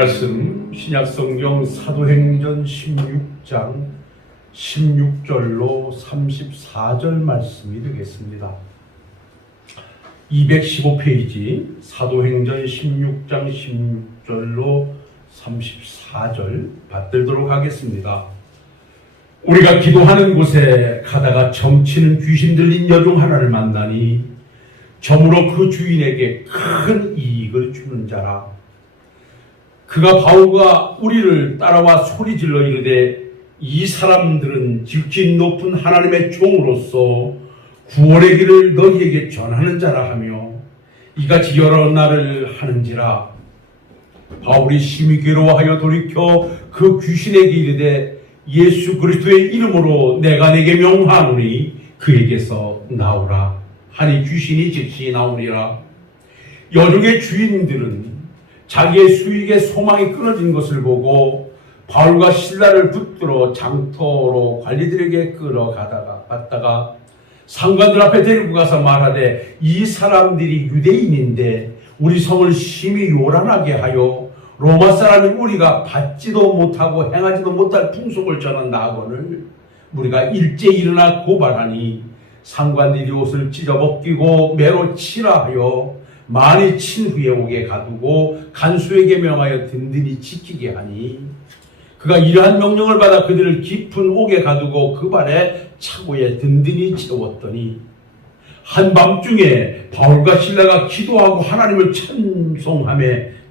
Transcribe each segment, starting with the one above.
말씀 신약성경 사도행전 16장 16절로 34절 말씀이 되겠습니다. 215페이지 사도행전 16장 16절로 34절 받들도록 하겠습니다. 우리가 기도하는 곳에 가다가 정치는 귀신 들린 여종 하나를 만나니 저물어 그 주인에게 큰 이익을 주는 자라. 그가 바울과 우리를 따라와 소리질러 이르되 이 사람들은 지극히 높은 하나님의 종으로서 구원의 길을 너희에게 전하는 자라 하며 이같이 여러 날을 하는지라. 바울이 심히 괴로워하여 돌이켜 그 귀신에게 이르되 예수 그리스도의 이름으로 내가 네게 명하노니 그에게서 나오라 하니 귀신이 즉시 나오니라. 여종의 주인들은 자기의 수익의 소망이 끊어진 것을 보고 바울과 실라를 붙들어 장터로 관리들에게 끌어갔다가 상관들 앞에 데리고 가서 말하되 이 사람들이 유대인인데 우리 성을 심히 요란하게 하여 로마 사람인 우리가 받지도 못하고 행하지도 못할 풍속을 전한다 하거늘 우리가 일제 일어나 고발하니 상관들이 옷을 찢어 벗기고 매로 치라 하여 많이 친 후에 옥에 가두고 간수에게 명하여 든든히 지키게 하니 그가 이러한 명령을 받아 그들을 깊은 옥에 가두고 그 발에 차고에 든든히 채웠더니 한밤중에 바울과 실라가 기도하고 하나님을 찬송하며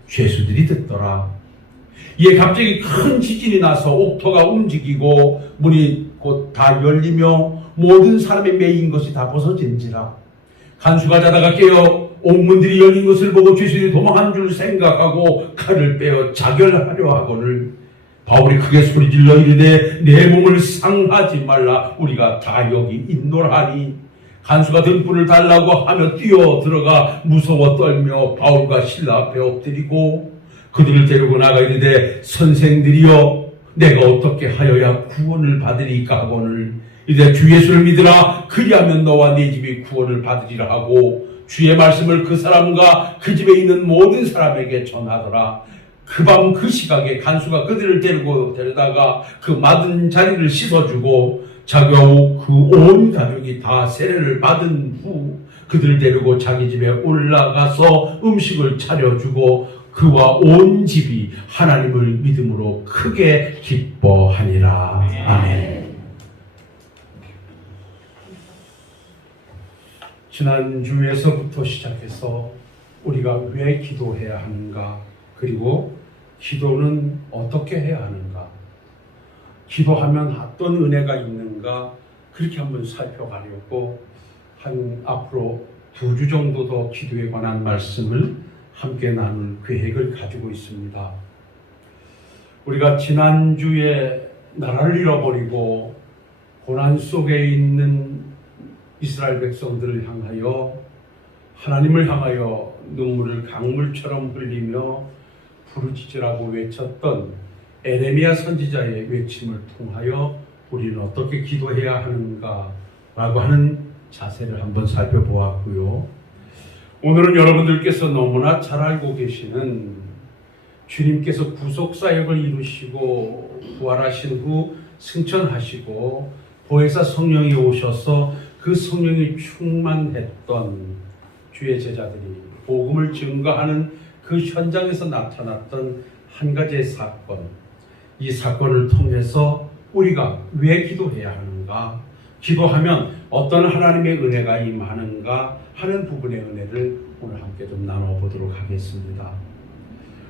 죄수들이 듣더라. 이에 갑자기 큰 지진이 나서 옥토가 움직이고 문이 곧 다 열리며 모든 사람의 매인 것이 다 벗어진지라. 간수가 자다가 깨어 옥문들이 열린 것을 보고 죄수들이 도망한 줄 생각하고 칼을 빼어 자결하려 하거늘 바울이 크게 소리질러 이르되 내 몸을 상하지 말라 우리가 다 여기 있노라 하니 간수가 등불을 달라고 하며 뛰어 들어가 무서워 떨며 바울과 실라 앞에 엎드리고 그들을 데리고 나가 이르되 선생들이여 내가 어떻게 하여야 구원을 받으리까 하거늘 이제 주 예수를 믿으라 그리하면 너와 네 집이 구원을 받으리라 하고 주의 말씀을 그 사람과 그 집에 있는 모든 사람에게 전하더라. 그 밤 그 시각에 간수가 그들을 데려다가 그 맞은 자리를 씻어주고 자기와 그 온 가족이 다 세례를 받은 후 그들을 데리고 자기 집에 올라가서 음식을 차려주고 그와 온 집이 하나님을 믿음으로 크게 기뻐하니라. 아멘. 지난주에서부터 시작해서 우리가 왜 기도해야 하는가, 그리고 기도는 어떻게 해야 하는가, 기도하면 어떤 은혜가 있는가, 그렇게 한번 살펴가려고 앞으로 2주 정도 더 기도에 관한 말씀을 함께 나눌 계획을 가지고 있습니다. 우리가 지난주에 나라를 잃어버리고 고난 속에 있는 이스라엘 백성들을 향하여 하나님을 향하여 눈물을 강물처럼 흘리며 부르짖으라고 외쳤던 에레미야 선지자의 외침을 통하여 우리는 어떻게 기도해야 하는가라고 하는 자세를 한번 살펴보았고요. 오늘은 여러분들께서 너무나 잘 알고 계시는 주님께서 구속사역을 이루시고 부활하신 후 승천하시고 보혜사 성령이 오셔서 그 성령이 충만했던 주의 제자들이 복음을 증거하는 그 현장에서 나타났던 한 가지의 사건, 이 사건을 통해서 우리가 왜 기도해야 하는가, 기도하면 어떤 하나님의 은혜가 임하는가 하는 부분의 은혜를 오늘 함께 좀 나눠보도록 하겠습니다.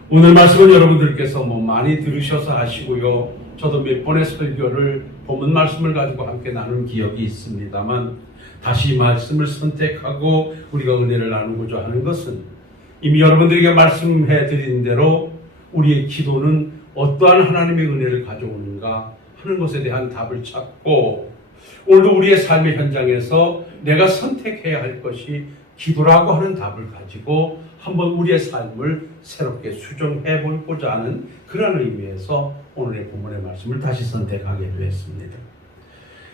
오늘 말씀은 여러분들께서 많이 들으셔서 아시고요. 저도 몇 번의 설교를 본문 말씀을 가지고 함께 나눈 기억이 있습니다만 다시 말씀을 선택하고 우리가 은혜를 나누고자 하는 것은 이미 여러분들에게 말씀해 드린 대로 우리의 기도는 어떠한 하나님의 은혜를 가져오는가 하는 것에 대한 답을 찾고 오늘도 우리의 삶의 현장에서 내가 선택해야 할 것이 기도라고 하는 답을 가지고 한번 우리의 삶을 새롭게 수정해 보고자 하는 그런 의미에서 오늘의 본문의 말씀을 다시 선택하게 되었습니다.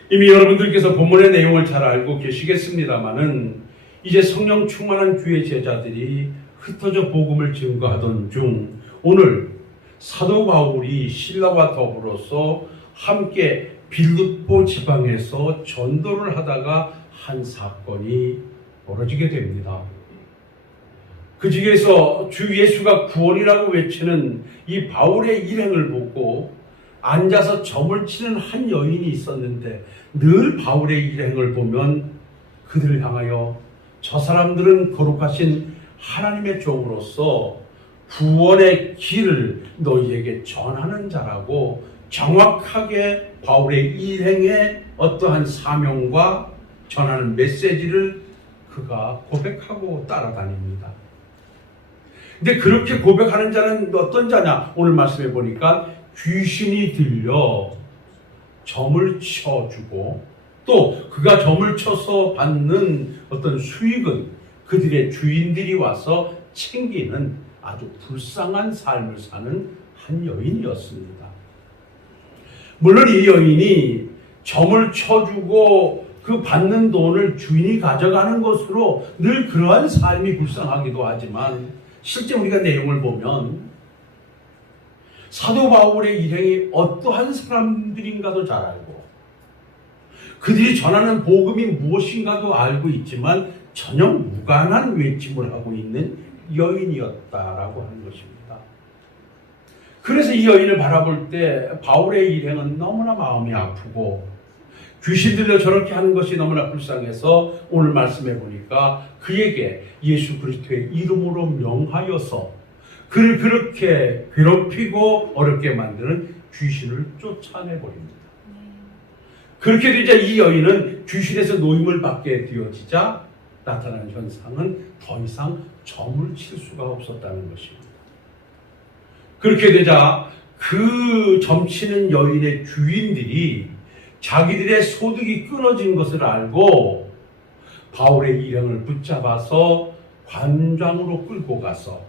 이미 여러분들께서 본문의 내용을 잘 알고 계시겠습니다마는 이제 성령 충만한 주의 제자들이 흩어져 복음을 증거하던 중 오늘 사도 바울이 실라와 더불어서 함께 빌립보 지방에서 전도를 하다가 한 사건이 벌어지게 됩니다. 그 중에서 주 예수가 구원이라고 외치는 이 바울의 일행을 보고 앉아서 점을 치는 한 여인이 있었는데, 늘 바울의 일행을 보면 그들을 향하여 저 사람들은 거룩하신 하나님의 종으로서 구원의 길을 너희에게 전하는 자라고 정확하게 바울의 일행의 어떠한 사명과 전하는 메시지를 그가 고백하고 따라다닙니다. 근데 그렇게 고백하는 자는 어떤 자냐? 오늘 말씀해 보니까 귀신이 들려 점을 쳐주고, 또 그가 점을 쳐서 받는 어떤 수익은 그들의 주인들이 와서 챙기는 아주 불쌍한 삶을 사는 한 여인이었습니다. 물론 이 여인이 점을 쳐주고 그 받는 돈을 주인이 가져가는 것으로 늘 그러한 삶이 불쌍하기도 하지만, 실제 우리가 내용을 보면 사도 바울의 일행이 어떠한 사람들인가도 잘 알고 그들이 전하는 복음이 무엇인가도 알고 있지만 전혀 무관한 외침을 하고 있는 여인이었다라고 하는 것입니다. 그래서 이 여인을 바라볼 때 바울의 일행은 너무나 마음이 아프고 귀신 들려 저렇게 하는 것이 너무나 불쌍해서 오늘 말씀해 보니까 그에게 예수 그리스도의 이름으로 명하여서 그를 그렇게 괴롭히고 어렵게 만드는 귀신을 쫓아내버립니다. 그렇게 되자 이 여인은 귀신에서 노임을 받게 되어지자 나타난 현상은 더 이상 점을 칠 수가 없었다는 것입니다. 그렇게 되자 그 점치는 여인의 주인들이 자기들의 소득이 끊어진 것을 알고 바울의 일행을 붙잡아서 관장으로 끌고 가서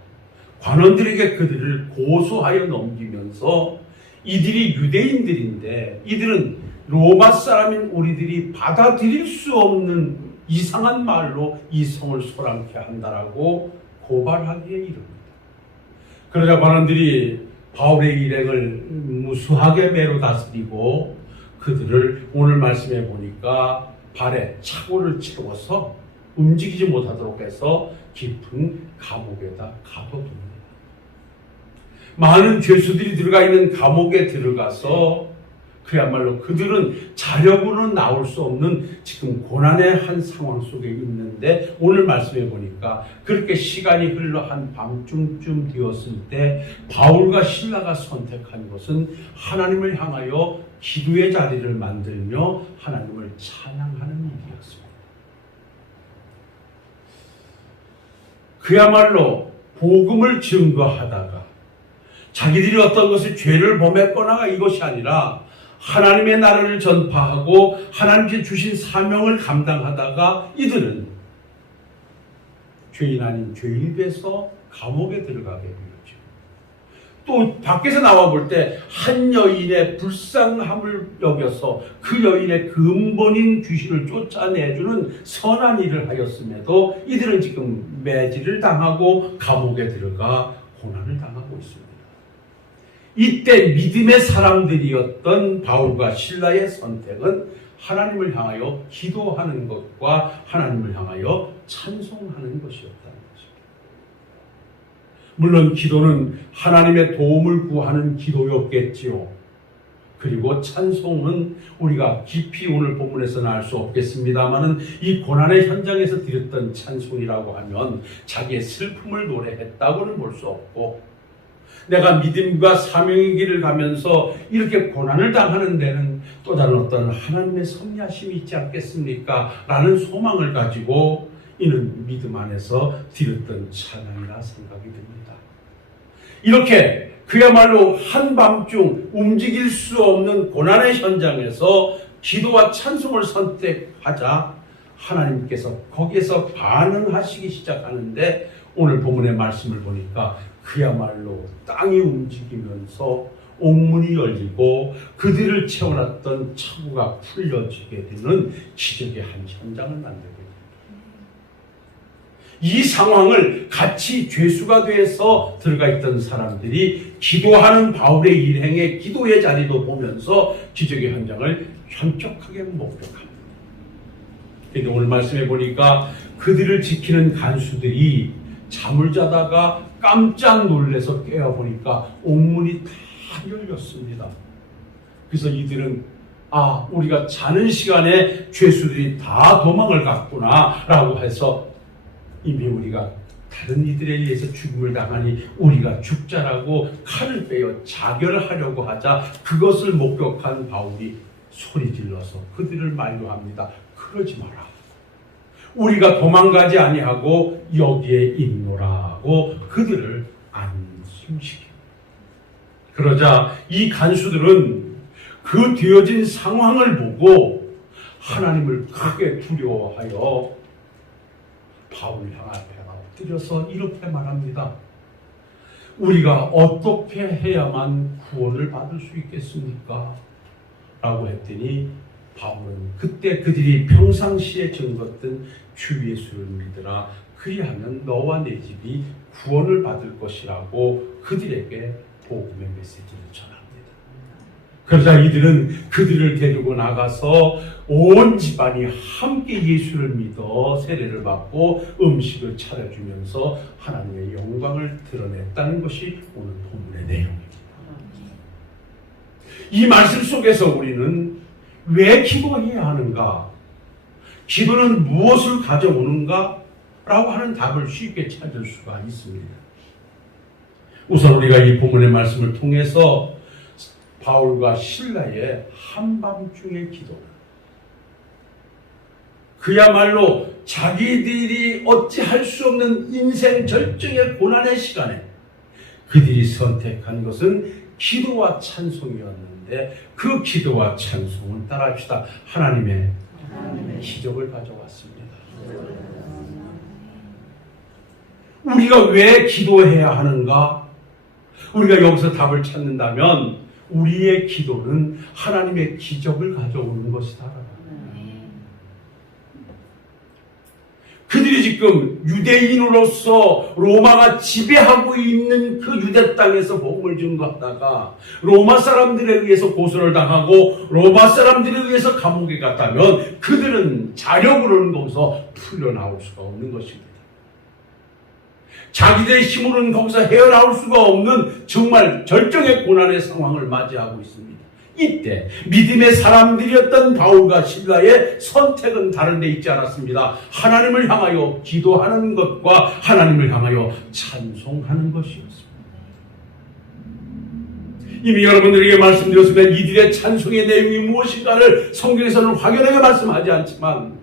관원들에게 그들을 고소하여 넘기면서 이들이 유대인들인데 이들은 로마 사람인 우리들이 받아들일 수 없는 이상한 말로 이 성을 소란케 한다라고 고발하기에 이릅니다. 그러자 관원들이 바울의 일행을 무수하게 매로 다스리고 그들을 오늘 말씀해 보니까 발에 차고를 채워서 움직이지 못하도록 해서 깊은 감옥에다 가둬둡니다. 많은 죄수들이 들어가 있는 감옥에 들어가서 그야말로 그들은 자려고는 나올 수 없는 지금 고난의 한 상황 속에 있는데, 오늘 말씀해 보니까 그렇게 시간이 흘러 한 밤중쯤 되었을 때 바울과 실라가 선택한 것은 하나님을 향하여 기도의 자리를 만들며 하나님을 찬양하는 일이었습니다. 그야말로 복음을 증거하다가 자기들이 어떤 것을 죄를 범했거나 이것이 아니라 하나님의 나라를 전파하고 하나님께 주신 사명을 감당하다가 이들은 죄인 아닌 죄인이 돼서 감옥에 들어가게 되었죠. 또 밖에서 나와 볼 때 한 여인의 불쌍함을 여겨서 그 여인의 근본인 귀신을 쫓아내주는 선한 일을 하였음에도 이들은 지금 매질을 당하고 감옥에 들어가 고난을 당하고 있습니다. 이때 믿음의 사람들이었던 바울과 실라의 선택은 하나님을 향하여 기도하는 것과 하나님을 향하여 찬송하는 것이었다는 것입니다. 물론 기도는 하나님의 도움을 구하는 기도였겠지요. 그리고 찬송은 우리가 깊이 오늘 본문에서는 알 수 없겠습니다만은 이 고난의 현장에서 드렸던 찬송이라고 하면 자기의 슬픔을 노래했다고는 볼 수 없고, 내가 믿음과 사명의 길을 가면서 이렇게 고난을 당하는 데는 또 다른 어떤 하나님의 섭리하심이 있지 않겠습니까? 라는 소망을 가지고 이는 믿음 안에서 드렸던 찬양이라 생각이 듭니다. 이렇게 그야말로 한밤중 움직일 수 없는 고난의 현장에서 기도와 찬송을 선택하자 하나님께서 거기에서 반응하시기 시작하는데, 오늘 본문의 말씀을 보니까 그야말로 땅이 움직이면서 옥문이 열리고 그들을 채워놨던 차고가 풀려지게 되는 기적의 한 현장을 만들게 됩니다. 이 상황을 같이 죄수가 돼서 들어가 있던 사람들이 기도하는 바울의 일행의 기도의 자리도 보면서 기적의 현장을 현격하게 목격합니다. 그런데 오늘 말씀해 보니까 그들을 지키는 간수들이 잠을 자다가 깜짝 놀라서 깨어보니까 옥문이 다 열렸습니다. 그래서 이들은 우리가 자는 시간에 죄수들이 다 도망을 갔구나 라고 해서 이미 우리가 다른 이들에 의해서 죽음을 당하니 우리가 죽자라고 칼을 빼어 자결하려고 하자 그것을 목격한 바울이 소리 질러서 그들을 만류합니다. 그러지 마라. 우리가 도망가지 아니하고 여기에 있노라고 그들을 안심시킵니다. 그러자 이 간수들은 그 되어진 상황을 보고 하나님을 크게 두려워하여 바울 앞에 엎드려서 이렇게 말합니다. 우리가 어떻게 해야만 구원을 받을 수 있겠습니까? 라고 했더니 바울은 그때 그들이 평상시에 전걷던 주 예수를 믿으라. 그리하면 너와 내 집이 구원을 받을 것이라고 그들에게 복음의 메시지를 전합니다. 그러자 이들은 그들을 데리고 나가서 온 집안이 함께 예수를 믿어 세례를 받고 음식을 차려주면서 하나님의 영광을 드러냈다는 것이 오늘 본문의 내용입니다. 이 말씀 속에서 우리는 왜 기도해야 하는가? 기도는 무엇을 가져오는가? 라고 하는 답을 쉽게 찾을 수가 있습니다. 우선 우리가 이 본문의 말씀을 통해서 바울과 실라의 한밤중의 기도, 그야말로 자기들이 어찌할 수 없는 인생 절정의 고난의 시간에 그들이 선택한 것은 기도와 찬송이었는데 그 기도와 찬송은 따라합시다. 하나님의 기적을 가져왔습니다. 우리가 왜 기도해야 하는가? 우리가 여기서 답을 찾는다면 우리의 기도는 하나님의 기적을 가져오는 것이다. 그들이 지금 유대인으로서 로마가 지배하고 있는 그 유대 땅에서 복음을 증거하다가 로마 사람들에 의해서 고소를 당하고 로마 사람들에 의해서 감옥에 갔다면 그들은 자력으로는 거기서 풀려나올 수가 없는 것입니다. 자기들의 힘으로는 거기서 헤어나올 수가 없는 정말 절정의 고난의 상황을 맞이하고 있습니다. 이때 믿음의 사람들이었던 바울과 실라의 선택은 다른 데 있지 않았습니다. 하나님을 향하여 기도하는 것과 하나님을 향하여 찬송하는 것이었습니다. 이미 여러분들에게 말씀드렸으면 이들의 찬송의 내용이 무엇인가를 성경에서는 확연하게 말씀하지 않지만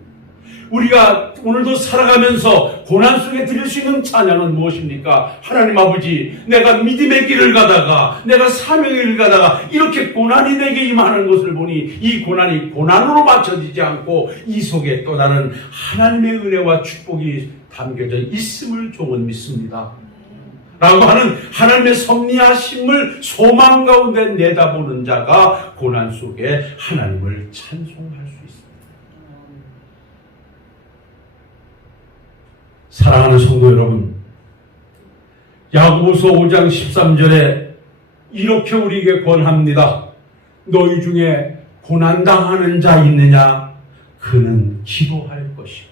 우리가 오늘도 살아가면서 고난 속에 드릴 수 있는 찬양은 무엇입니까? 하나님 아버지, 내가 믿음의 길을 가다가 내가 사명의 길을 가다가 이렇게 고난이 내게 임하는 것을 보니 이 고난이 고난으로 맞춰지지 않고 이 속에 또 다른 하나님의 은혜와 축복이 담겨져 있음을 종은 믿습니다. 라고 하는 하나님의 섭리하심을 소망 가운데 내다보는 자가 고난 속에 하나님을 찬송할 수 있습니다. 사랑하는 성도 여러분, 야고보서 5장 13절에 이렇게 우리에게 권합니다. 너희 중에 고난당하는 자 있느냐? 그는 기도할 것이고.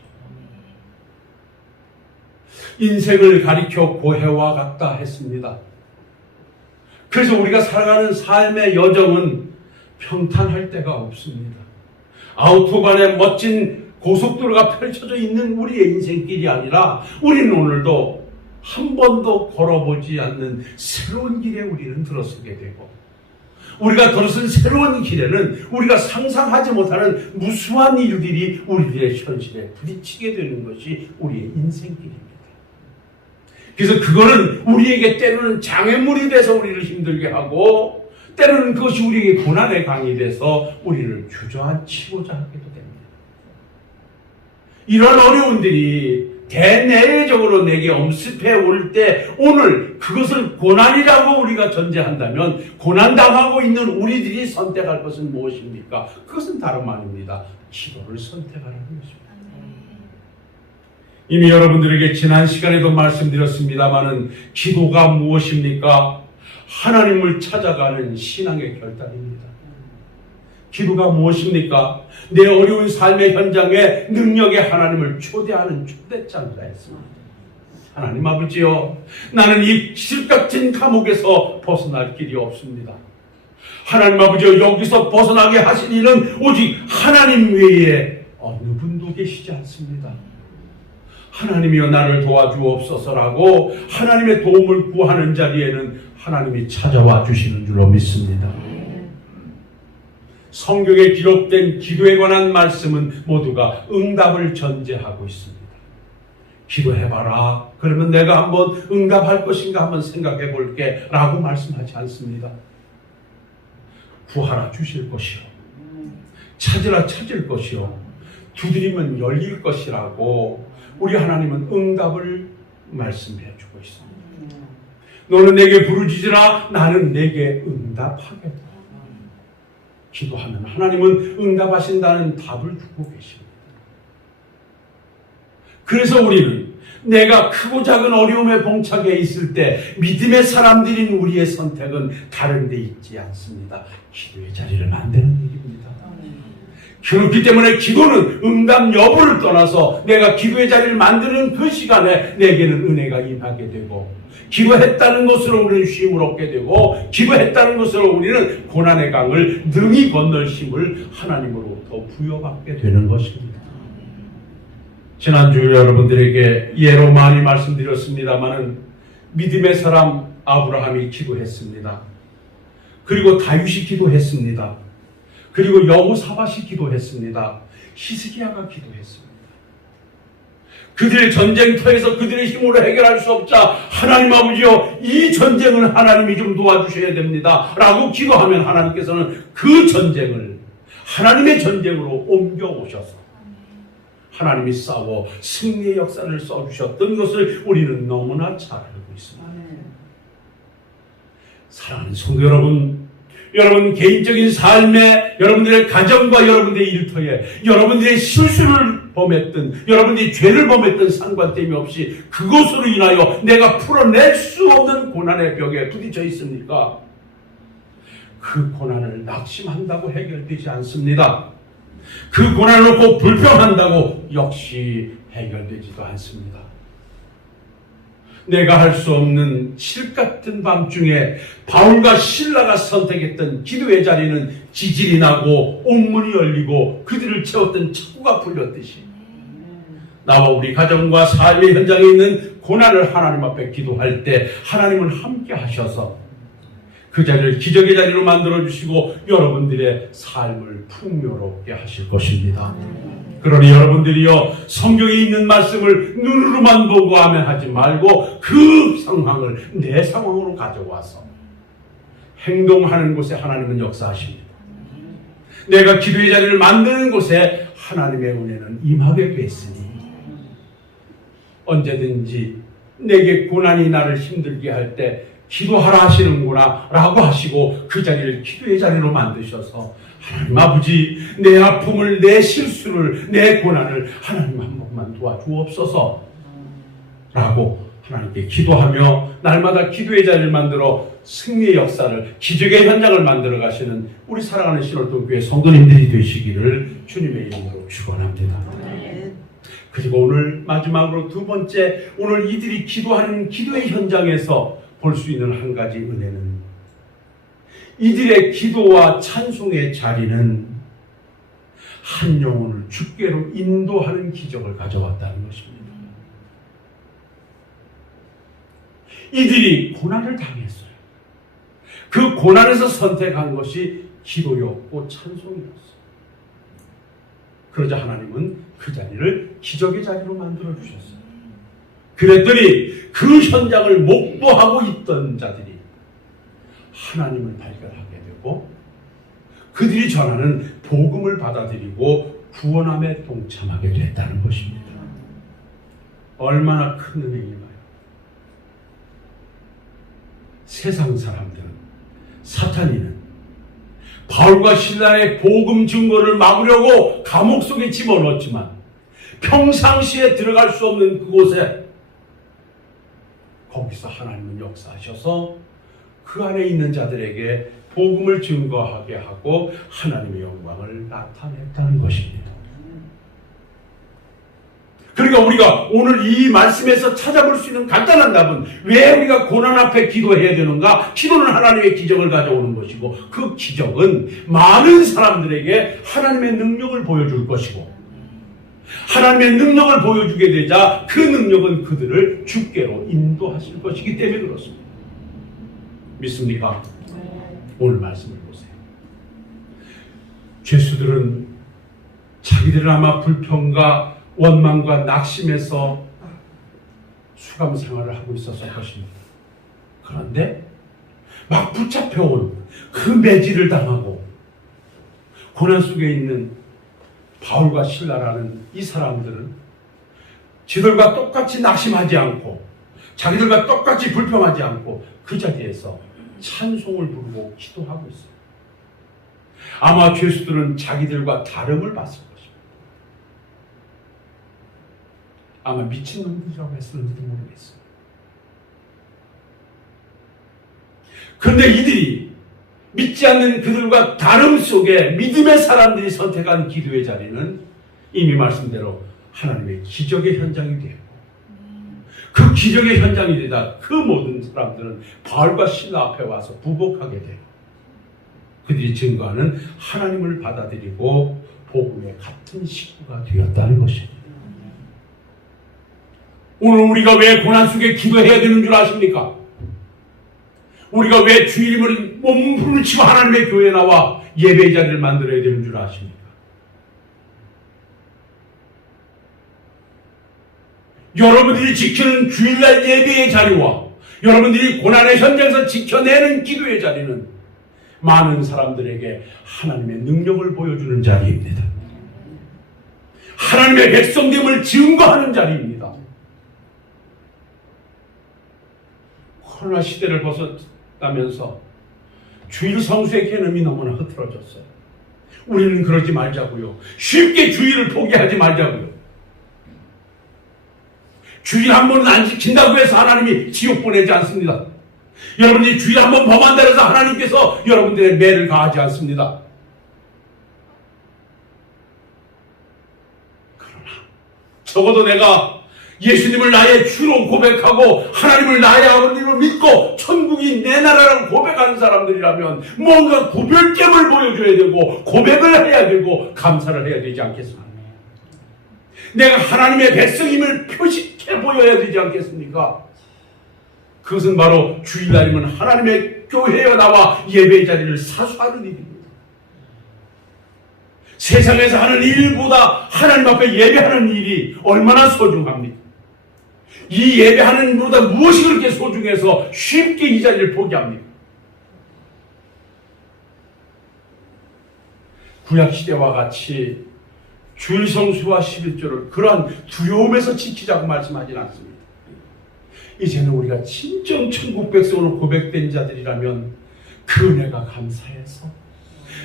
인생을 가리켜 고해와 같다 했습니다. 그래서 우리가 살아가는 삶의 여정은 평탄할 데가 없습니다. 아우토반의 멋진 고속도로가 펼쳐져 있는 우리의 인생길이 아니라 우리는 오늘도 한 번도 걸어보지 않는 새로운 길에 우리는 들어서게 되고 우리가 들어선 새로운 길에는 우리가 상상하지 못하는 무수한 일들이 우리들의 현실에 부딪히게 되는 것이 우리의 인생길입니다. 그래서 그거는 우리에게 때로는 장애물이 돼서 우리를 힘들게 하고 때로는 그것이 우리에게 고난의 강이 돼서 우리를 주저앉히고자 하기도 됩니다. 이런 어려움들이 대내적으로 내게 엄습해 올 때 오늘 그것을 고난이라고 우리가 전제한다면 고난당하고 있는 우리들이 선택할 것은 무엇입니까? 그것은 다름 아닙니다. 기도를 선택하라는 것입니다. 이미 여러분들에게 지난 시간에도 말씀드렸습니다마는 기도가 무엇입니까? 하나님을 찾아가는 신앙의 결단입니다. 기도가 무엇입니까? 내 어려운 삶의 현장에 능력의 하나님을 초대하는 초대장이라 했습니다. 하나님 아버지요, 나는 이 실같은 감옥에서 벗어날 길이 없습니다. 하나님 아버지요, 여기서 벗어나게 하신 이는 오직 하나님 외에 어느 분도 계시지 않습니다. 하나님이여 나를 도와주옵소서라고 하나님의 도움을 구하는 자리에는 하나님이 찾아와 주시는 줄로 믿습니다. 성경에 기록된 기도에 관한 말씀은 모두가 응답을 전제하고 있습니다. 기도해봐라. 그러면 내가 한번 응답할 것인가 한번 생각해 볼게 라고 말씀하지 않습니다. 구하라 주실 것이요, 찾으라 찾을 것이요, 두드리면 열릴 것이라고 우리 하나님은 응답을 말씀해 주고 있습니다. 너는 내게 부르짖으라 나는 내게 응답하겠다. 기도하면 하나님은 응답하신다는 답을 주고 계십니다. 그래서 우리는 내가 크고 작은 어려움에 봉착해 있을 때 믿음의 사람들인 우리의 선택은 다른 데 있지 않습니다. 기도의 자리를 만드는 일입니다. 그렇기 때문에 기도는 응답 여부를 떠나서 내가 기도의 자리를 만드는 그 시간에 내게는 은혜가 임하게 되고, 기도했다는 것으로 우리는 쉼을 얻게 되고, 기도했다는 것으로 우리는 고난의 강을 능히 건널 힘을 하나님으로부터 부여받게 되는 것입니다. 지난주 여러분들에게 예로 많이 말씀드렸습니다마는 믿음의 사람 아브라함이 기도했습니다. 그리고 다윗이 기도했습니다. 그리고 여호사밧이 기도했습니다. 히스기야가 기도했습니다. 그들의 전쟁터에서 그들의 힘으로 해결할 수 없자 하나님 아버지요, 이 전쟁을 하나님이 좀 도와주셔야 됩니다 라고 기도하면 하나님께서는 그 전쟁을 하나님의 전쟁으로 옮겨오셔서 하나님이 싸워 승리의 역사를 써주셨던 것을 우리는 너무나 잘 알고 있습니다. 사랑하는 성도 여러분, 여러분 개인적인 삶에, 여러분들의 가정과 여러분들의 일터에 여러분들의 실수를 범했던, 여러분들이 죄를 범했던 상관됨이 없이 그것으로 인하여 내가 풀어낼 수 없는 고난의 벽에 부딪혀 있습니까? 그 고난을 낙심한다고 해결되지 않습니다. 그 고난을 놓고 불평한다고 역시 해결되지도 않습니다. 내가 할 수 없는 실같은 밤중에 바울과 실라가 선택했던 기도의 자리는 지진이 나고 옥문이 열리고 그들을 채웠던 창구가 풀렸듯이 나와 우리 가정과 삶의 현장에 있는 고난을 하나님 앞에 기도할 때 하나님은 함께 하셔서 그 자리를 기적의 자리로 만들어주시고 여러분들의 삶을 풍요롭게 하실 것입니다. 그러니 여러분들이요, 성경에 있는 말씀을 눈으로만 보고 하면 하지 말고 그 상황을 내 상황으로 가져와서 행동하는 곳에 하나님은 역사하십니다. 내가 기도의 자리를 만드는 곳에 하나님의 은혜는 임하게 됐으니 언제든지 내게 고난이 나를 힘들게 할 때 기도하라 하시는구나 라고 하시고 그 자리를 기도의 자리로 만드셔서 하나님 아버지, 내 아픔을, 내 실수를, 내 고난을 하나님 한 번만 도와주옵소서 라고 하나님께 기도하며 날마다 기도의 자리를 만들어 승리의 역사를, 기적의 현장을 만들어 가시는 우리 사랑하는 신월동교회 성도님들이 되시기를 주님의 이름으로 축원합니다. 그리고 오늘 마지막으로 두 번째, 오늘 이들이 기도하는 기도의 현장에서 볼 수 있는 한 가지 은혜는 이들의 기도와 찬송의 자리는 한 영혼을 주께로 인도하는 기적을 가져왔다는 것입니다. 이들이 고난을 당했어요. 그 고난에서 선택한 것이 기도였고 찬송이었어요. 그러자 하나님은 그 자리를 기적의 자리로 만들어 주셨어요. 그랬더니 그 현장을 목도하고 있던 자들이 하나님을 발견하게 되고 그들이 전하는 복음을 받아들이고 구원함에 동참하게 됐다는 것입니다. 얼마나 큰 은혜인가요? 세상 사람들은, 사탄이는 바울과 실라의 복음 증거를 막으려고 감옥 속에 집어넣었지만 평상시에 들어갈 수 없는 그곳에 거기서 하나님은 역사하셔서 그 안에 있는 자들에게 복음을 증거하게 하고 하나님의 영광을 나타냈다는 것입니다. 그러니까 우리가 오늘 이 말씀에서 찾아볼 수 있는 간단한 답은 왜 우리가 고난 앞에 기도해야 되는가? 기도는 하나님의 기적을 가져오는 것이고 그 기적은 많은 사람들에게 하나님의 능력을 보여줄 것이고 하나님의 능력을 보여주게 되자 그 능력은 그들을 주께로 인도하실 것이기 때문에 그렇습니다. 믿습니까? 오늘 말씀을 보세요. 죄수들은 자기들은 아마 불평과 원망과 낙심에서 수감 생활을 하고 있었을 것입니다. 그런데 막 붙잡혀온 그 매질을 당하고 고난 속에 있는 바울과 실라라는 이 사람들은 지들과 똑같이 낙심하지 않고 자기들과 똑같이 불평하지 않고 그 자리에서 찬송을 부르고 기도하고 있어요. 아마 죄수들은 자기들과 다름을 봤을 것입니다. 아마 미친놈들이라고 했을지도 모르겠어요. 그런데 이들이 믿지 않는 그들과 다름 속에 믿음의 사람들이 선택한 기도의 자리는 이미 말씀대로 하나님의 기적의 현장이 되었고 그 기적의 현장이 되다 그 모든 사람들은 바울과 실라 앞에 와서 부복하게 돼요. 그들이 증거하는 하나님을 받아들이고 복음의 같은 식구가 되었다는 것입니다. 오늘 우리가 왜 고난 속에 기도해야 되는 줄 아십니까? 우리가 왜 주일임을 몸부림을 치고 하나님의 교회에 나와 예배의 자리를 만들어야 되는 줄 아십니까? 여러분들이 지키는 주일날 예배의 자리와 여러분들이 고난의 현장에서 지켜내는 기도의 자리는 많은 사람들에게 하나님의 능력을 보여주는 자리입니다. 하나님의 백성됨을 증거하는 자리입니다. 코로나 시대를 벗어나면서 주일 성수의 개념이 너무나 흐트러졌어요. 우리는 그러지 말자고요. 쉽게 주일을 포기하지 말자고요. 주일 한 번은 안 지킨다고 해서 하나님이 지옥 보내지 않습니다. 여러분들이 주일 한 번 범한다 해서 하나님께서 여러분들의 매를 가하지 않습니다. 그러나 적어도 내가 예수님을 나의 주로 고백하고 하나님을 나의 아버지로 믿고 천국이 내 나라라고 고백하는 사람들이라면 뭔가 구별점을 보여줘야 되고 고백을 해야 되고 감사를 해야 되지 않겠습니까? 내가 하나님의 백성임을 표시해 보여야 되지 않겠습니까? 그것은 바로 주일날이면 하나님의 교회에 나와 예배의 자리를 사수하는 일입니다. 세상에서 하는 일보다 하나님 앞에 예배하는 일이 얼마나 소중합니까? 이 예배하는 일보다 무엇이 그렇게 소중해서 쉽게 이 자리를 포기합니까? 구약시대와 같이 주일 성수와 11조를 그러한 두려움에서 지키자고 말씀하지는 않습니다. 이제는 우리가 진정 천국 백성으로 고백된 자들이라면 그 은혜가 감사해서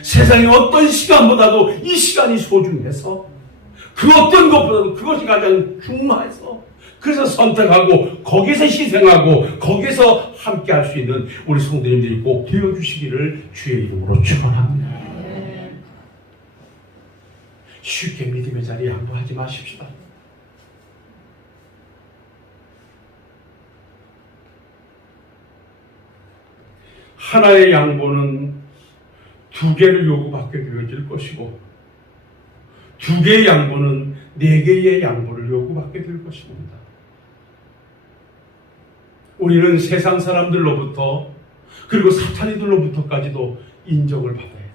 세상의 어떤 시간보다도 이 시간이 소중해서 그 어떤 것보다도 그것이 가장 중요해서 그래서 선택하고 거기서 희생하고 거기서 함께 할 수 있는 우리 성도님들이 꼭 되어주시기를 주의 이름으로 축원합니다. 쉽게 믿음의 자리에 양보하지 마십시다. 하나의 양보는 두 개를 요구받게 되어질 것이고 두 개의 양보는 네 개의 양보를 요구받게 될 것입니다. 우리는 세상 사람들로부터 그리고 사탄이들로부터까지도 인정을 받아야 됩니다.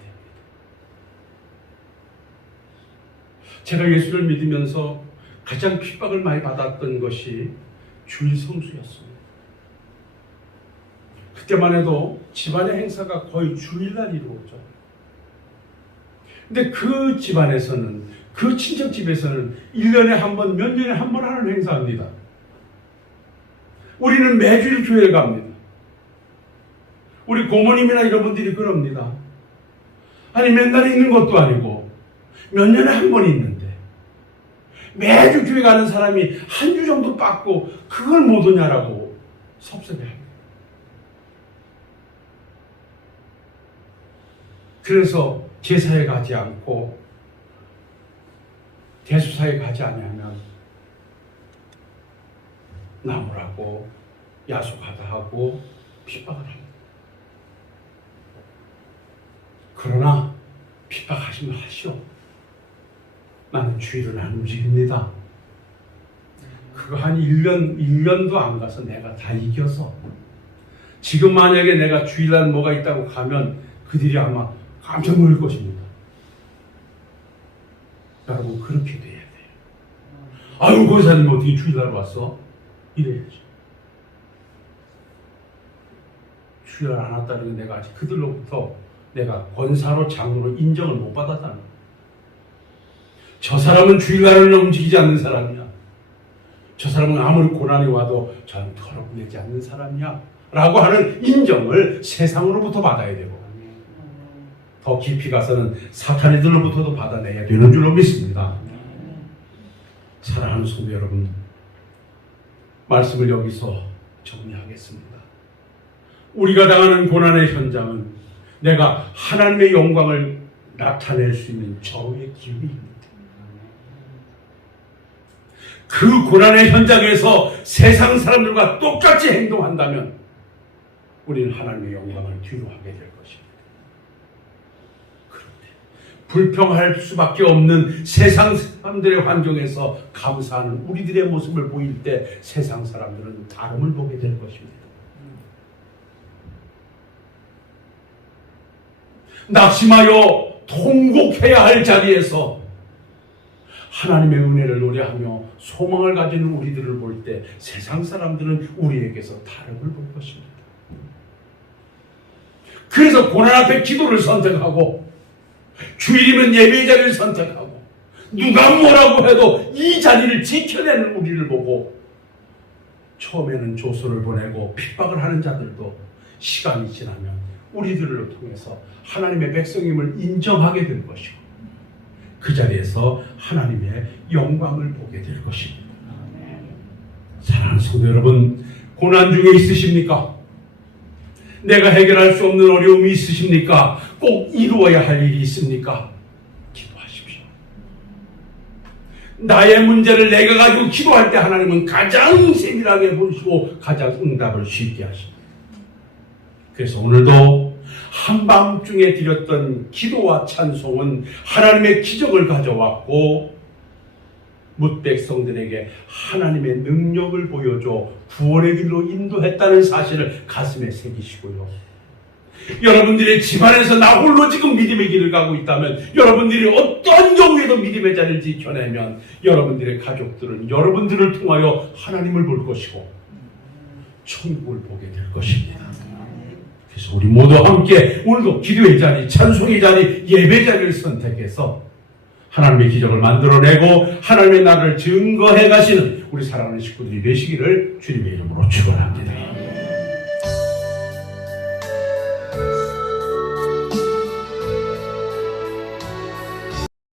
제가 예수를 믿으면서 가장 핍박을 많이 받았던 것이 주일 성수였습니다. 그때만 해도 집안의 행사가 거의 주일날 이루어져. 근데 그 집안에서는 그 친척집에서는 1년에 한 번, 몇 년에 한 번 하는 행사입니다. 우리는 매주일 교회에 갑니다. 우리 고모님이나 이런 분들이 그럽니다. 아니 맨날 있는 것도 아니고 몇 년에 한 번 있는데 매주 교회 가는 사람이 한 주 정도 빠고 그걸 못 오냐라고 섭섭해합니다. 그래서 제사에 가지 않고 대수사에 가지 않으면 나무라고 야속하다 하고 핍박을 합니다. 그러나 핍박하시면 하시오. 나는 주일은 안 움직입니다. 그거 한 1년도 안 가서 내가 다 이겨서 지금 만약에 내가 주일날 뭐가 있다고 가면 그들이 아마 깜짝 놀랄 것입니다. 여러분 그렇게 돼야 돼요. 아유 권사님 어떻게 주일날 왔어? 이래야죠. 주일날 안 왔다는 건 내가 아직 그들로부터 내가 권사로 장로로 인정을 못 받았다는 거야. 저 사람은 주일날은 움직이지 않는 사람이야. 저 사람은 아무리 고난이 와도 저는 털어내지 않는 사람이야 라고 하는 인정을 세상으로부터 받아야 되고 더 깊이 가서는 사탄이들로부터도 받아내야 되는 줄로 믿습니다. 사랑하는 성도 여러분, 말씀을 여기서 정리하겠습니다. 우리가 당하는 고난의 현장은 내가 하나님의 영광을 나타낼 수 있는 절호의 기회입니다. 그 고난의 현장에서 세상 사람들과 똑같이 행동한다면 우리는 하나님의 영광을 뒤로 하게 될 것입니다. 그런데 불평할 수밖에 없는 세상 사람들의 환경에서 감사하는 우리들의 모습을 보일 때 세상 사람들은 다름을 보게 될 것입니다. 낙심하여 통곡해야 할 자리에서 하나님의 은혜를 노래하며 소망을 가지는 우리들을 볼 때 세상 사람들은 우리에게서 다름을 볼 것입니다. 그래서 고난 앞에 기도를 선택하고 주일이면 예배의 자리를 선택하고 누가 뭐라고 해도 이 자리를 지켜내는 우리를 보고 처음에는 조소를 보내고 핍박을 하는 자들도 시간이 지나면 우리들을 통해서 하나님의 백성임을 인정하게 될 것이고 그 자리에서 하나님의 영광을 보게 될 것입니다. 사랑하는 성도 여러분, 고난 중에 있으십니까? 내가 해결할 수 없는 어려움이 있으십니까? 꼭 이루어야 할 일이 있습니까? 기도하십시오. 나의 문제를 내가 가지고 기도할 때 하나님은 가장 세밀하게 보시고 가장 응답을 쉽게 하십니다. 그래서 오늘도 한밤중에 드렸던 기도와 찬송은 하나님의 기적을 가져왔고 뭇 백성들에게 하나님의 능력을 보여줘 구원의 길로 인도했다는 사실을 가슴에 새기시고요. 여러분들의 집안에서 나 홀로 지금 믿음의 길을 가고 있다면 여러분들이 어떤 경우에도 믿음의 자리를 지켜내면 여러분들의 가족들은 여러분들을 통하여 하나님을 볼 것이고 천국을 보게 될 것입니다. 그래서 우리 모두 함께 오늘도 기도의 자리, 찬송의 자리, 예배 자리를 선택해서 하나님의 기적을 만들어내고 하나님의 나라를 증거해 가시는 우리 사랑하는 식구들이 되시기를 주님의 이름으로 축원합니다.